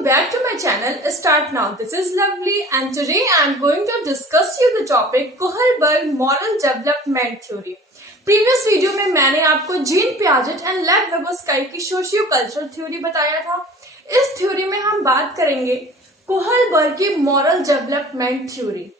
welcome back to my channel Start Now. This is Lovely and today I am going to discuss you the topic Kohlberg Moral Development Theory. Previous video में मैंने आपको gene Piaget and लेव वेगोस्की की socio cultural theory बताया था। इस theory में हम बात करेंगे कोहलबर्ग की मॉरल डेवलपमेंट थ्योरी।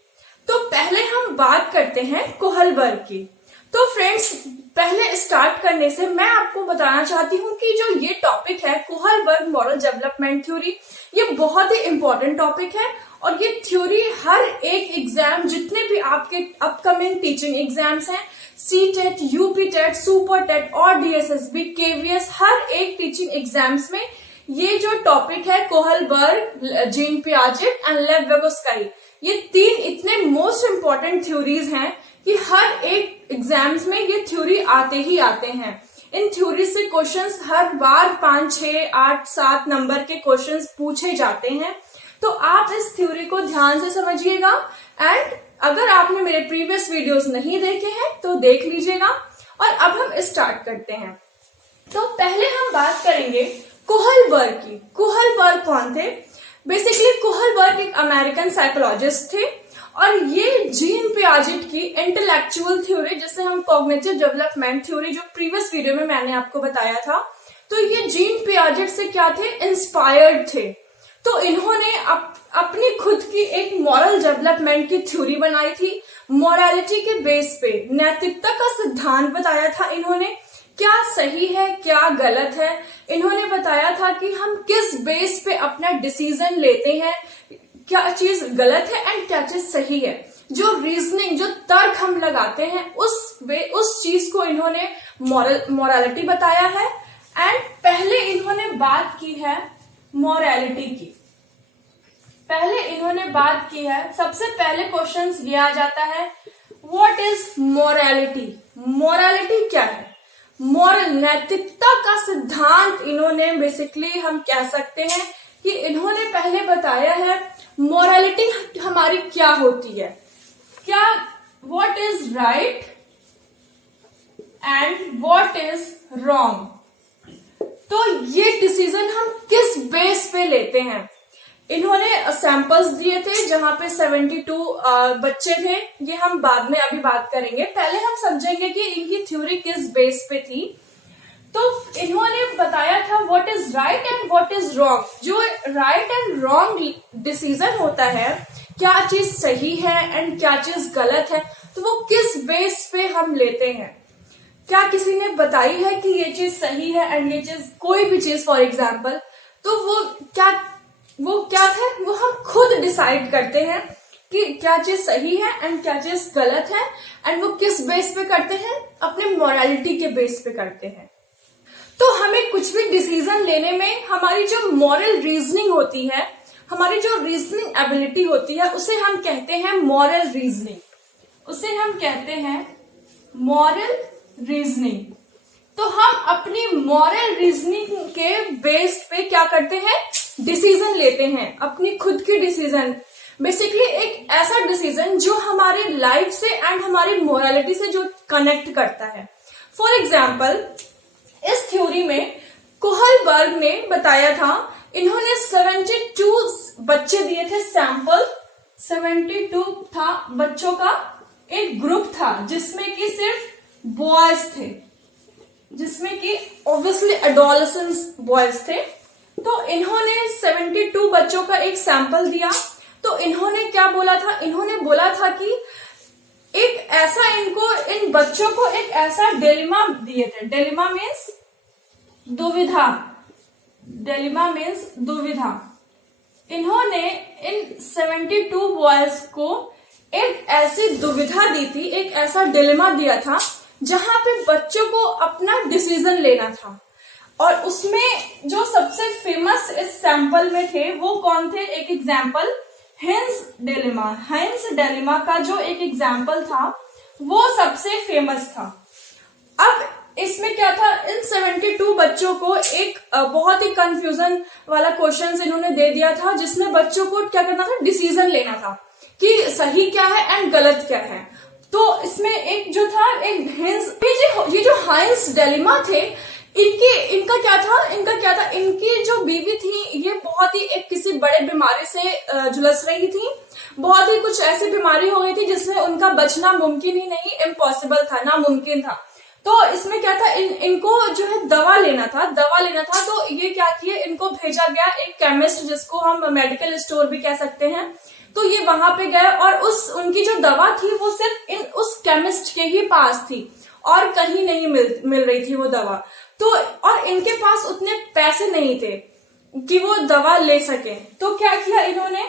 तो पहले हम बात करते हैं कोहलबर्ग की। तो फ्रेंड्स, पहले स्टार्ट करने से मैं आपको बताना चाहती हूँ कि जो ये टॉपिक है कोहलबर्ग मॉरल डेवलपमेंट थ्योरी, ये बहुत ही इंपॉर्टेंट टॉपिक है और ये थ्योरी हर एक एग्जाम, जितने भी आपके अपकमिंग टीचिंग एग्जाम्स हैं, सीटेट, यूपीटेट, सुपरटेट और डीएसएसबी, केवीएस, हर एक टीचिंग एग्जाम्स में ये जो टॉपिक है कोहलबर्ग, जीन पियाजेट एंड लेव वेगोस्की, ये तीन इतने मोस्ट इंपॉर्टेंट थ्योरीज हैं कि हर एक एग्जाम्स में ये थ्योरी आते ही आते हैं। इन थ्योरी से क्वेश्चंस हर बार 5, 6, 8, 7 नंबर के क्वेश्चंस पूछे जाते हैं। तो आप इस थ्योरी को ध्यान से समझिएगा एंड अगर आपने मेरे प्रीवियस वीडियोस नहीं देखे हैं तो देख लीजिएगा। और अब हम स्टार्ट करते हैं। तो पहले हम बात करेंगे कोहलबर्ग की। कोहलबर्ग कौन थे? बेसिकली कोहलबर्ग एक अमेरिकन साइकोलॉजिस्ट थे और ये जीन पियाजेट की इंटेलेक्चुअल थ्योरी, जिसे हम कॉग्निटिव डेवलपमेंट थ्योरी, जो प्रीवियस वीडियो में मैंने आपको बताया था, तो ये जीन पियाजेट से क्या थे? इंस्पायर्ड थे। तो इन्होंने अपनी खुद की एक मॉरल डेवलपमेंट की थ्योरी बनाई थी। मॉरलिटी के बेस पे नैतिकता का सिद्धांत बताया था इन्होंने, क्या सही है क्या गलत है। इन्होंने बताया था कि हम किस बेस पे अपना डिसीजन लेते हैं, क्या चीज गलत है एंड क्या चीज सही है। जो रीजनिंग, जो तर्क हम लगाते हैं, उस चीज को इन्होंने मॉरलिटी बताया है। एंड पहले इन्होंने बात की है मॉरलिटी की। सबसे पहले क्वेश्चन ये आ जाता है, व्हाट इज मॉरलिटी? मॉरलिटी क्या है? मॉरल, नैतिकता का सिद्धांत इन्होंने, बेसिकली हम कह सकते हैं कि इन्होंने पहले बताया है मॉरलिटी हमारी क्या होती है, क्या what is right and what is wrong. तो ये डिसीजन हम किस बेस पे लेते हैं। इन्होंने सैंपल्स दिए थे जहां पे 72 बच्चे थे। ये हम बाद में अभी बात करेंगे, पहले हम समझेंगे कि इनकी थ्योरी किस बेस पे थी। तो इन्होंने बताया था what is right and what is wrong. जो राइट एंड रॉन्ग डिसीजन होता है, क्या चीज सही है एंड क्या चीज गलत है, तो वो किस बेस पे हम लेते हैं। क्या किसी ने बताई है कि ये चीज सही है एंड ये चीज, कोई भी चीज फॉर एग्जाम्पल, तो वो क्या है, वो हम खुद डिसाइड करते हैं कि क्या चीज सही है एंड क्या चीज गलत है। एंड वो किस बेस पे करते हैं? अपने मॉरलिटी के बेस पे करते हैं। तो हमें कुछ भी डिसीजन लेने में हमारी जो मॉरल रीजनिंग होती है, हमारी जो रीजनिंग एबिलिटी होती है, उसे हम कहते हैं मॉरल रीजनिंग। तो हम अपनी मॉरल रीजनिंग के बेस पे क्या करते हैं? डिसीजन लेते हैं, अपनी खुद की डिसीजन, बेसिकली एक ऐसा डिसीजन जो हमारे लाइफ से एंड हमारी मोरालिटी से जो कनेक्ट करता है। फॉर एग्जाम्पल, इस थ्योरी में कोहलबर्ग ने बताया था, इन्होंने 72 बच्चे दिए थे सैंपल। 72 था बच्चों का एक ग्रुप था जिसमें कि सिर्फ बॉयज थे, जिसमें कि ऑब्वियसली एडोलेसेंस बॉयज थे। तो इन्होंने 72 बच्चों का एक सैंपल दिया। तो इन्होंने क्या बोला था? इन्होंने बोला था कि एक ऐसा, इन बच्चों को एक ऐसा डिलेमा दिए थे। डिलेमा मीन्स दुविधा। इन्होंने इन 72 बॉयज को एक ऐसी दुविधा दी थी, एक ऐसा डिलेमा दिया था जहां पे बच्चों को अपना डिसीजन लेना था। और उसमें जो सबसे फेमस इस सैंपल में थे वो कौन थे? एक एग्जाम्पल, हेंस डेलेमा का जो एक एग्जाम्पल था वो सबसे फेमस था। अब इसमें क्या था, इन 72 बच्चों को एक बहुत ही कंफ्यूजन वाला क्वेश्चन इन्होंने दे दिया था, जिसमें बच्चों को क्या करना था? डिसीजन लेना था कि सही क्या है एंड गलत क्या है। तो इसमें एक जो था, एक ये जो हाइंस डेलेमा थे, इनका क्या था, इनकी जो बीवी थी, ये बहुत बहुत ही एक किसी बड़े बीमारी से झुलस रही थी। बहुत ही कुछ ऐसी बीमारी हो गई थी जिसमें उनका बचना मुमकिन ही नहीं, इम्पॉसिबल था, नामुमकिन था। तो इसमें क्या था, इनको जो है दवा लेना था। तो ये क्या किए, इनको भेजा गया एक केमिस्ट, जिसको हम मेडिकल स्टोर भी कह सकते हैं। तो ये वहां पे गए और उनकी जो दवा थी वो सिर्फ उस केमिस्ट के ही पास थी और कहीं नहीं मिल रही थी वो दवा। तो और इनके पास उतने पैसे नहीं थे कि वो दवा ले सके। तो क्या किया इन्होंने,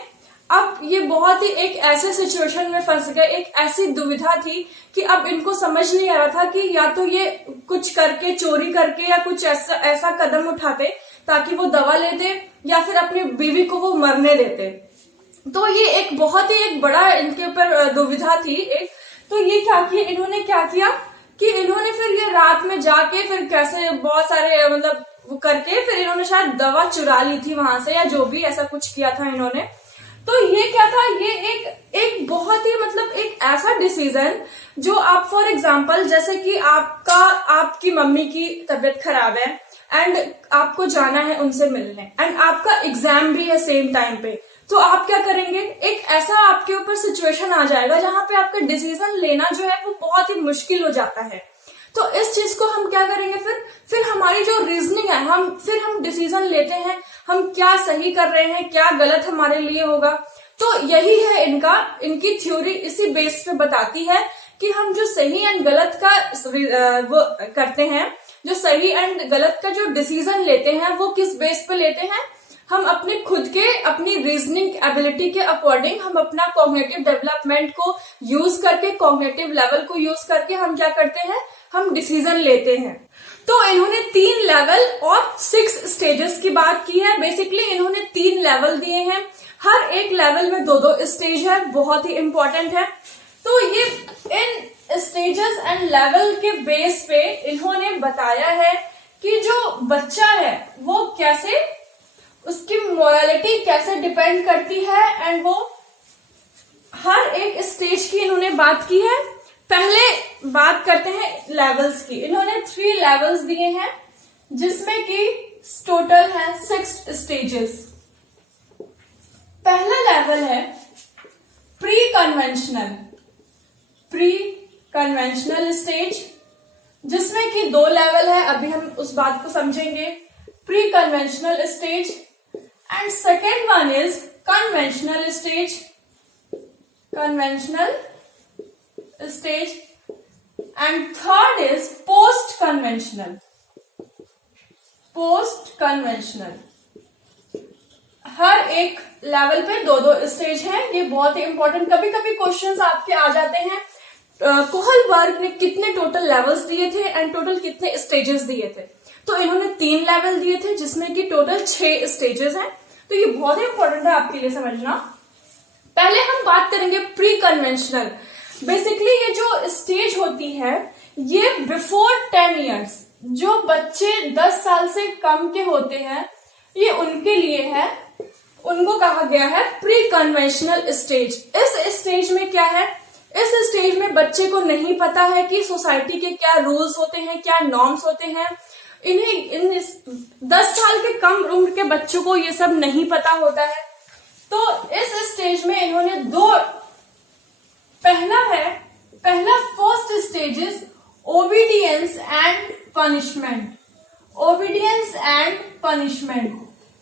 अब ये बहुत ही एक ऐसे सिचुएशन में फंस गए, एक ऐसी दुविधा थी कि अब इनको समझ नहीं आ रहा था कि या तो ये कुछ करके, चोरी करके या कुछ ऐसा कदम उठाते ताकि वो दवा लेते, या फिर अपनी बीवी को वो मरने देते। तो ये एक बहुत ही एक बड़ा इनके ऊपर दुविधा थी एक। तो ये इन्होंने क्या किया कि इन्होंने फिर ये रात में जाके फिर कैसे बहुत सारे मतलब वो करके फिर इन्होंने शायद दवा चुरा ली थी वहां से, या जो भी ऐसा कुछ किया था इन्होंने। तो ये क्या था, ये एक बहुत ही मतलब एक ऐसा डिसीजन जो आप फॉर एग्जाम्पल, जैसे कि आपकी मम्मी की तबीयत खराब है एंड आपको जाना है उनसे मिलने, एंड आपका एग्जाम भी है सेम टाइम पे। तो आप क्या करेंगे, एक ऐसा आपके ऊपर सिचुएशन आ जाएगा जहां पे आपका डिसीजन लेना जो है वो बहुत ही मुश्किल हो जाता है। तो इस चीज को हम क्या करेंगे, फिर हमारी जो रीजनिंग है, हम डिसीजन लेते हैं, हम क्या सही कर रहे हैं, क्या गलत हमारे लिए होगा। तो यही है इनकी थ्योरी इसी बेस पे बताती है कि हम जो सही एंड गलत का वो करते हैं, जो सही एंड गलत का जो डिसीजन लेते हैं वो किस बेस पे लेते हैं। हम अपने खुद के, अपनी रीजनिंग एबिलिटी के अकॉर्डिंग हम अपना कॉग्निटिव डेवलपमेंट को यूज करके, कॉग्निटिव लेवल को यूज करके हम क्या करते हैं, हम डिसीजन लेते हैं। तो इन्होंने 3 लेवल और 6 स्टेजेस की बात की है। बेसिकली इन्होंने 3 लेवल दिए हैं, हर एक लेवल में 2-2 स्टेज है, बहुत ही इंपॉर्टेंट है। तो ये इन स्टेजेस एंड लेवल के बेस पे इन्होंने बताया है कि जो बच्चा है वो कैसे, उसकी मोरालिटी कैसे डिपेंड करती है, एंड वो हर एक स्टेज की इन्होंने बात की है। पहले बात करते हैं लेवल्स की। इन्होंने 3 लेवल्स दिए हैं जिसमें कि टोटल है 6 स्टेजेस। पहला लेवल है प्री कन्वेंशनल स्टेज, जिसमें कि 2 लेवल है, अभी हम उस बात को समझेंगे। Pre conventional stage and second one is conventional stage and third is post conventional. हर एक लेवल पे 2-2 स्टेज है। ये बहुत ही इंपॉर्टेंट, कभी कभी क्वेश्चंस आपके आ जाते हैं, कोहलबर्ग ने कितने टोटल लेवल्स दिए थे एंड टोटल कितने स्टेजेस दिए थे। तो इन्होंने 3 लेवल दिए थे जिसमें कि टोटल 6 स्टेजेस हैं। तो ये बहुत ही इंपॉर्टेंट है आपके लिए समझना। पहले हम बात करेंगे प्री कन्वेंशनल। बेसिकली ये जो स्टेज होती है ये बिफोर 10 इयर्स, जो बच्चे 10 साल से कम के होते हैं, ये उनके लिए है, उनको कहा गया है प्री कन्वेंशनल स्टेज। इस स्टेज में क्या है, इस स्टेज में बच्चे को नहीं पता है कि सोसाइटी के क्या रूल्स होते हैं, क्या नॉर्म्स होते हैं। इन 10 साल के कम उम्र के बच्चों को ये सब नहीं पता होता है। तो इस स्टेज में इन्होंने 2, पहला first stage is obedience and punishment.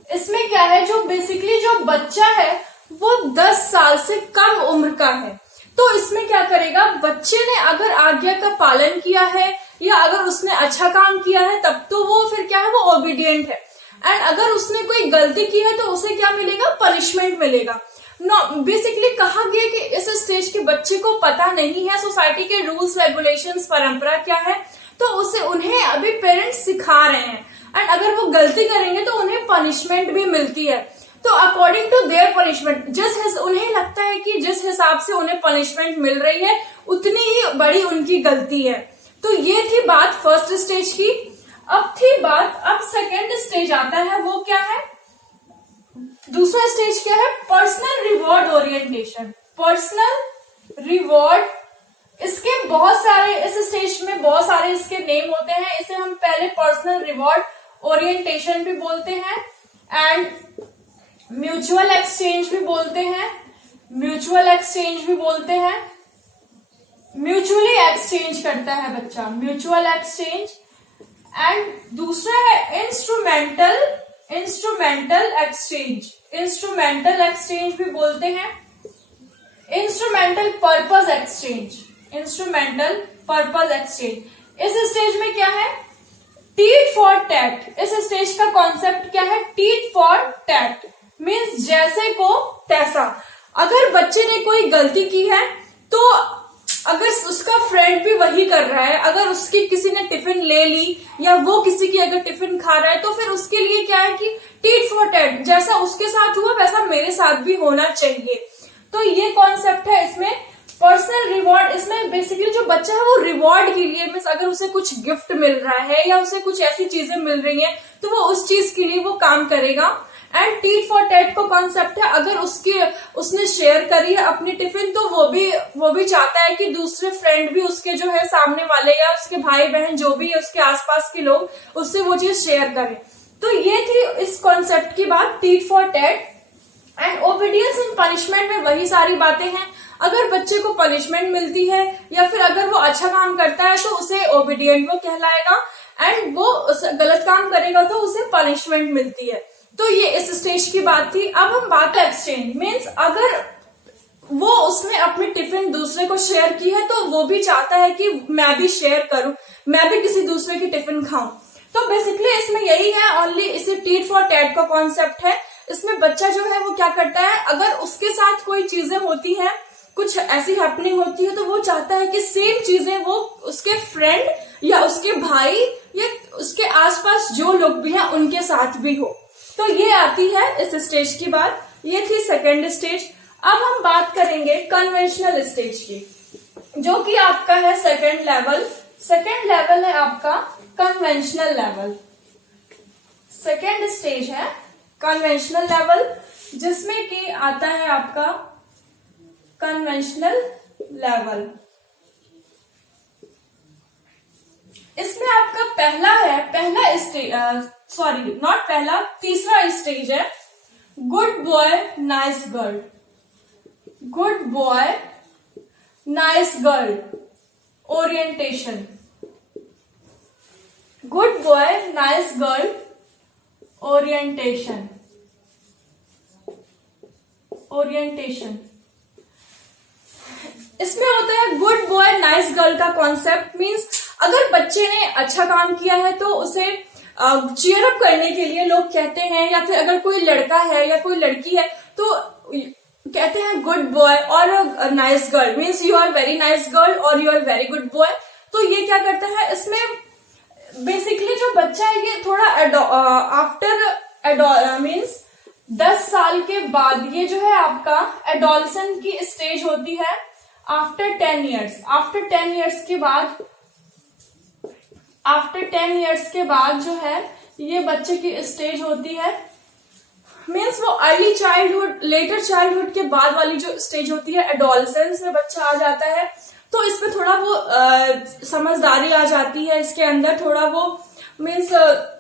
इसमें क्या है, जो बेसिकली जो बच्चा है वो 10 साल से कम उम्र का है। तो इसमें क्या करेगा, बच्चे ने अगर आज्ञा का पालन किया है या अगर उसने अच्छा काम किया है तब तो वो फिर क्या है, वो ओबीडियंट है। एंड अगर उसने कोई गलती की है तो उसे क्या मिलेगा, पनिशमेंट मिलेगा। बेसिकली कहा गया कि इस स्टेज के बच्चे को पता नहीं है सोसाइटी के रूल्स, रेगुलेशंस, परंपरा क्या है, तो उन्हें अभी पेरेंट्स सिखा रहे हैं। एंड अगर वो गलती करेंगे तो उन्हें पनिशमेंट भी मिलती है। तो अकॉर्डिंग टू देयर पनिशमेंट, उन्हें लगता है कि जिस हिसाब से उन्हें पनिशमेंट मिल रही है उतनी ही बड़ी उनकी गलती है। तो ये थी बात फर्स्ट स्टेज की। अब सेकेंड स्टेज आता है, वो क्या है, दूसरा स्टेज क्या है, पर्सनल रिवॉर्ड ओरिएंटेशन। इसके बहुत सारे, इस स्टेज में बहुत सारे इसके नेम होते हैं। इसे हम पहले पर्सनल रिवॉर्ड ओरिएंटेशन भी बोलते हैं एंड म्यूचुअल एक्सचेंज भी बोलते हैं, म्यूचुअल एक्सचेंज भी बोलते हैं, म्यूचुअली एक्सचेंज करता है बच्चा, म्यूचुअल एक्सचेंज। एंड दूसरा है instrumental, instrumental exchange, instrumental exchange भी बोलते हैं, instrumental purpose exchange, instrumental purpose exchange. इस स्टेज में क्या है, टीट फॉर टैट। इस स्टेज का कॉन्सेप्ट क्या है, टीट फॉर टैट मीन्स जैसे को तैसा। अगर बच्चे ने कोई गलती की है तो अगर उसका फ्रेंड भी वही कर रहा है, अगर उसकी किसी ने टिफिन ले ली या वो किसी की अगर टिफिन खा रहा है तो फिर उसके लिए क्या है कि टीट फॉर टैट, जैसा उसके साथ हुआ वैसा मेरे साथ भी होना चाहिए। तो ये कॉन्सेप्ट है इसमें। पर्सनल रिवॉर्ड, इसमें बेसिकली जो बच्चा है वो रिवॉर्ड के लिए मीन्स अगर उसे कुछ गिफ्ट मिल रहा है या उसे कुछ ऐसी चीजें मिल रही हैं तो वो उस चीज के लिए वो काम करेगा। एंड टीट फॉर टैट का कॉन्सेप्ट है, अगर उसने शेयर करी है अपनी टिफिन तो वो भी चाहता है कि दूसरे फ्रेंड भी उसके जो है सामने वाले या उसके भाई बहन जो भी है उसके आसपास के लोग उससे वो चीज शेयर करें। तो ये थी इस कॉन्सेप्ट की बात, tit for tat. And obedience in punishment में वही सारी बातें हैं। अगर बच्चे को पनिशमेंट मिलती है या फिर अगर वो अच्छा काम करता है तो उसे ओबीडियंट वो कहलाएगा, एंड वो गलत काम करेगा तो उसे पनिशमेंट मिलती है। तो ये इस स्टेज की बात थी। अब हम बात एक्सचेंज मीन्स अगर वो उसने अपनी टिफिन दूसरे को शेयर की है तो वो भी चाहता है कि मैं भी शेयर करूं, मैं भी किसी दूसरे की टिफिन खाऊं। तो बेसिकली इसमें यही है, ओनली इसे टीट फॉर टैट का कॉन्सेप्ट है। इसमें बच्चा जो है वो क्या करता है, अगर उसके साथ कोई चीजें होती है, कुछ ऐसी हैपनिंग होती है तो वो चाहता है कि सेम चीजें वो उसके फ्रेंड या उसके भाई या उसके आसपास जो लोग भी हैं उनके साथ भी हो। तो ये आती है इस स्टेज की बात। ये थी सेकेंड स्टेज। अब हम बात करेंगे कन्वेंशनल स्टेज की, जो कि आपका है सेकेंड लेवल। सेकेंड लेवल है आपका कन्वेंशनल लेवल। सेकेंड स्टेज है कन्वेंशनल लेवल, जिसमें कि आता है आपका कन्वेंशनल लेवल। इसमें आपका पहला स्टेज, सॉरी नॉट पहला, तीसरा स्टेज है good boy nice girl. Good boy nice girl orientation. Good boy nice girl orientation. Orientation इसमें होता है गुड बॉय नाइस गर्ल का कॉन्सेप्ट मींस अगर बच्चे ने अच्छा काम किया है तो उसे चीयर अप करने के लिए लोग कहते हैं, या फिर अगर कोई लड़का है या कोई लड़की है तो कहते हैं गुड बॉय और nice girl means you are very nice girl और you are very good boy. तो ये क्या करता है, इसमें बेसिकली जो बच्चा है ये थोड़ा आफ्टर मीन्स 10 साल के बाद, ये जो है आपका एडोलसेंट की स्टेज होती है आफ्टर 10 ईयर्स। आफ्टर 10 ईयर्स के बाद, आफ्टर 10 ईयर्स के बाद जो है ये बच्चे की स्टेज होती है मीन्स वो अर्ली चाइल्डहुड लेटर चाइल्डहुड के बाद वाली जो स्टेज होती है एडोलसेंस में बच्चा आ जाता है। तो इसमें थोड़ा वो समझदारी आ जाती है, इसके अंदर थोड़ा वो मीन्स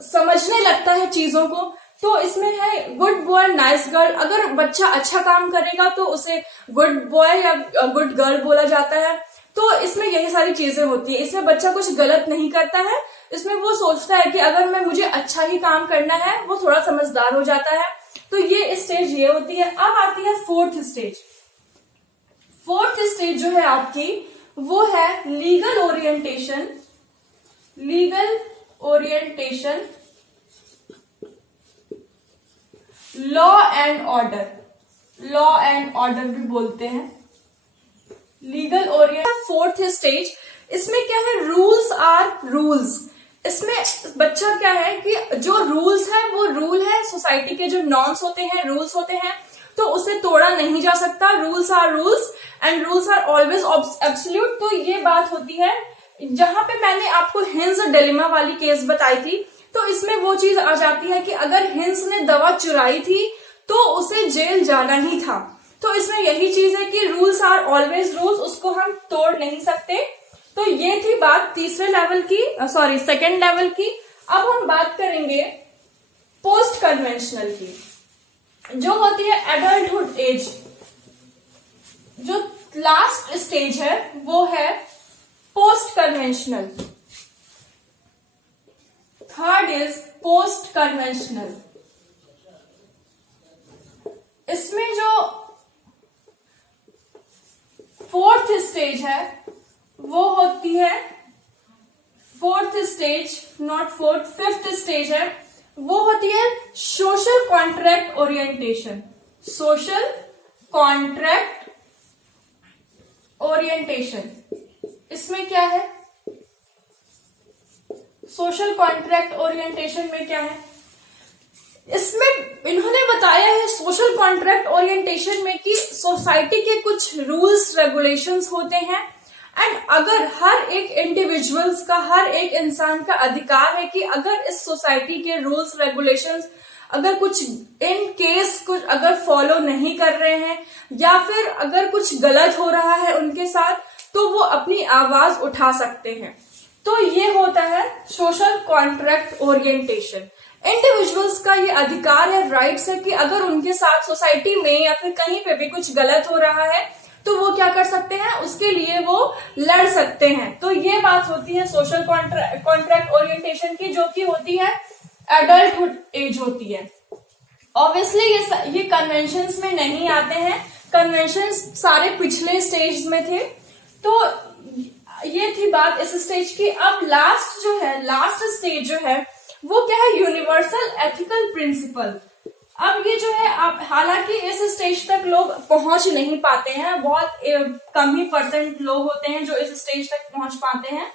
समझने लगता है चीजों को। तो इसमें है गुड बॉय नाइस गर्ल। अगर बच्चा अच्छा काम करेगा तो उसे गुड बॉय या गुड गर्ल बोला जाता है। तो इसमें यही सारी चीजें होती है। इसमें बच्चा कुछ गलत नहीं करता है, इसमें वो सोचता है कि अगर मुझे अच्छा ही काम करना है, वो थोड़ा समझदार हो जाता है। तो ये स्टेज ये होती है। अब आती है फोर्थ स्टेज। फोर्थ स्टेज जो है आपकी वो है legal orientation. Legal orientation, law and order, law and order भी बोलते हैं। Legal orientation fourth stage. इसमें क्या है, रूल्स आर रूल्स। इसमें बच्चा क्या है कि जो रूल्स है वो रूल है, सोसाइटी के जो नॉर्म्स होते हैं, रूल्स होते हैं, तो उसे तोड़ा नहीं जा सकता। Rules are rules and rules are always absolute. तो ये बात होती है जहां पे मैंने आपको हिंस डिलेमा वाली केस बताई थी, तो इसमें वो चीज आ जाती है कि अगर हिंस ने दवा चुराई थी तो उसे जेल जाना ही था। तो इसमें यही चीज है कि रूल्स आर ऑलवेज रूल्स, उसको हम तोड़ नहीं सकते। तो ये थी बात तीसरे लेवल की, सॉरी सेकेंड लेवल की। अब हम बात करेंगे पोस्ट कन्वेंशनल की। जो होती है एडल्टहुड एज, जो लास्ट स्टेज है वो है post conventional. Third is post conventional. इसमें जो फोर्थ स्टेज है वो होती है, fourth stage not fourth, fifth stage है वो होती है social contract orientation. Social contract orientation, इसमें क्या है, सोशल कॉन्ट्रैक्ट ओरिएंटेशन में क्या है, इसमें इन्होंने बताया है सोशल कॉन्ट्रैक्ट ओरिएंटेशन में कि सोसाइटी के कुछ रूल्स रेगुलेशंस होते हैं एंड अगर हर एक इंडिविजुअल्स का, हर एक इंसान का अधिकार है कि अगर इस सोसाइटी के रूल्स रेगुलेशंस अगर कुछ इन केस कुछ अगर फॉलो नहीं कर रहे हैं या फिर अगर कुछ गलत हो रहा है उनके साथ, तो वो अपनी आवाज उठा सकते हैं। तो ये होता है सोशल कॉन्ट्रैक्ट ओरिएंटेशन। इंडिविजुअल्स का ये अधिकार है, राइट्स है कि अगर उनके साथ सोसाइटी में या फिर कहीं पे भी कुछ गलत हो रहा है तो वो क्या कर सकते हैं, उसके लिए वो लड़ सकते हैं। तो ये बात होती है सोशल कॉन्ट्रैक्ट ओरिएंटेशन की, जो कि होती है एडल्टहुड एज होती है। ऑब्वियसली ये कन्वेंशंस में नहीं आते हैं, कन्वेंशंस सारे पिछले स्टेज में थे। तो ये थी बात इस स्टेज की। अब लास्ट जो है, लास्ट स्टेज जो है वो क्या है, यूनिवर्सल एथिकल प्रिंसिपल। अब ये जो है, आप हालांकि इस स्टेज तक लोग पहुंच नहीं पाते हैं, बहुत कम ही परसेंट लोग होते हैं जो इस स्टेज तक पहुंच पाते हैं।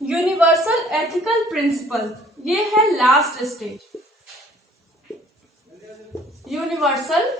यूनिवर्सल एथिकल प्रिंसिपल, ये है last stage, universal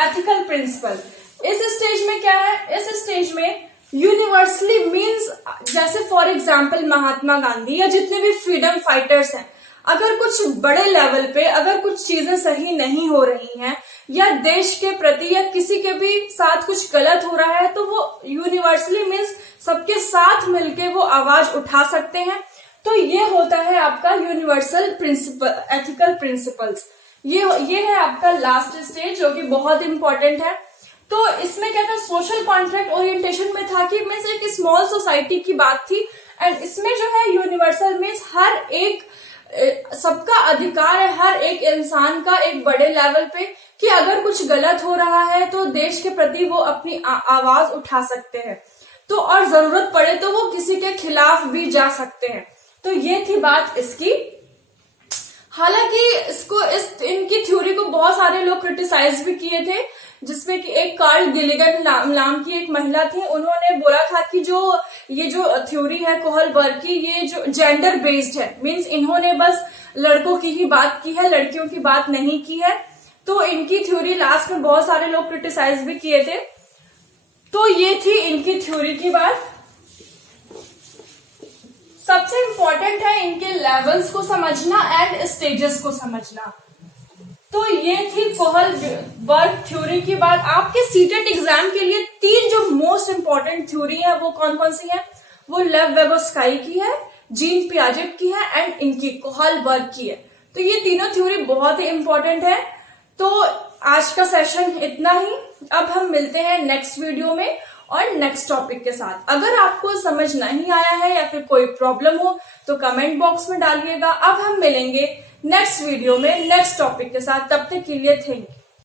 ethical principle. इस स्टेज में क्या है, इस स्टेज में यूनिवर्सली मीन्स जैसे फॉर एग्जाम्पल महात्मा गांधी या जितने भी फ्रीडम फाइटर्स हैं, अगर कुछ बड़े लेवल पे अगर कुछ चीजें सही नहीं हो रही हैं या देश के प्रति या किसी के भी साथ कुछ गलत हो रहा है, तो वो यूनिवर्सली मीन्स सबके साथ मिलके वो आवाज उठा सकते हैं। तो ये होता है आपका यूनिवर्सल प्रिंसिपल, एथिकल प्रिंसिपल्स। ये है आपका लास्ट स्टेज, जो कि बहुत इंपॉर्टेंट है। तो इसमें क्या था, सोशल कॉन्ट्रैक्ट ओरिएंटेशन में था कि मीन्स एक स्मॉल सोसाइटी की बात थी एंड इसमें जो है यूनिवर्सल मीन्स हर एक सबका अधिकार है, हर एक इंसान का एक बड़े लेवल पे कि अगर कुछ गलत हो रहा है तो देश के प्रति वो अपनी आवाज उठा सकते हैं, तो और जरूरत पड़े तो वो किसी के खिलाफ भी जा सकते हैं। तो ये थी बात इसकी। हालांकि इनकी थ्योरी को बहुत सारे लोग क्रिटिसाइज भी किए थे, जिसमें कि एक कार्ल गिलिगन नाम की एक महिला थी, उन्होंने बोला था कि ये जो थ्योरी है कोहलबर्ग की, ये जो जेंडर बेस्ड है, मींस इन्होंने बस लड़कों की ही बात की है, लड़कियों की बात नहीं की है। तो इनकी थ्योरी लास्ट में बहुत सारे लोग क्रिटिसाइज भी किए थे। तो ये थी इनकी थ्योरी की बात। सबसे इंपॉर्टेंट है इनके लेवल्स को समझना एंड स्टेजेस को समझना। तो ये थी कोहलबर्ग थ्योरी की बात। आपके सीटेट एग्जाम के लिए 3 जो मोस्ट इंपॉर्टेंट थ्योरी है वो कौन कौन सी है, वो लेव वेगोस्काई की है, जीन पियाजेट की है एंड इनकी कोहलबर्ग की है। तो ये तीनों थ्योरी बहुत ही इंपॉर्टेंट है। तो आज का सेशन इतना ही। अब हम मिलते हैं नेक्स्ट वीडियो में और नेक्स्ट टॉपिक के साथ। अगर आपको समझ नहीं आया है या फिर कोई प्रॉब्लम हो तो कमेंट बॉक्स में डालिएगा। अब हम मिलेंगे नेक्स्ट वीडियो में नेक्स्ट टॉपिक के साथ। तब तक के लिए थैंक यू।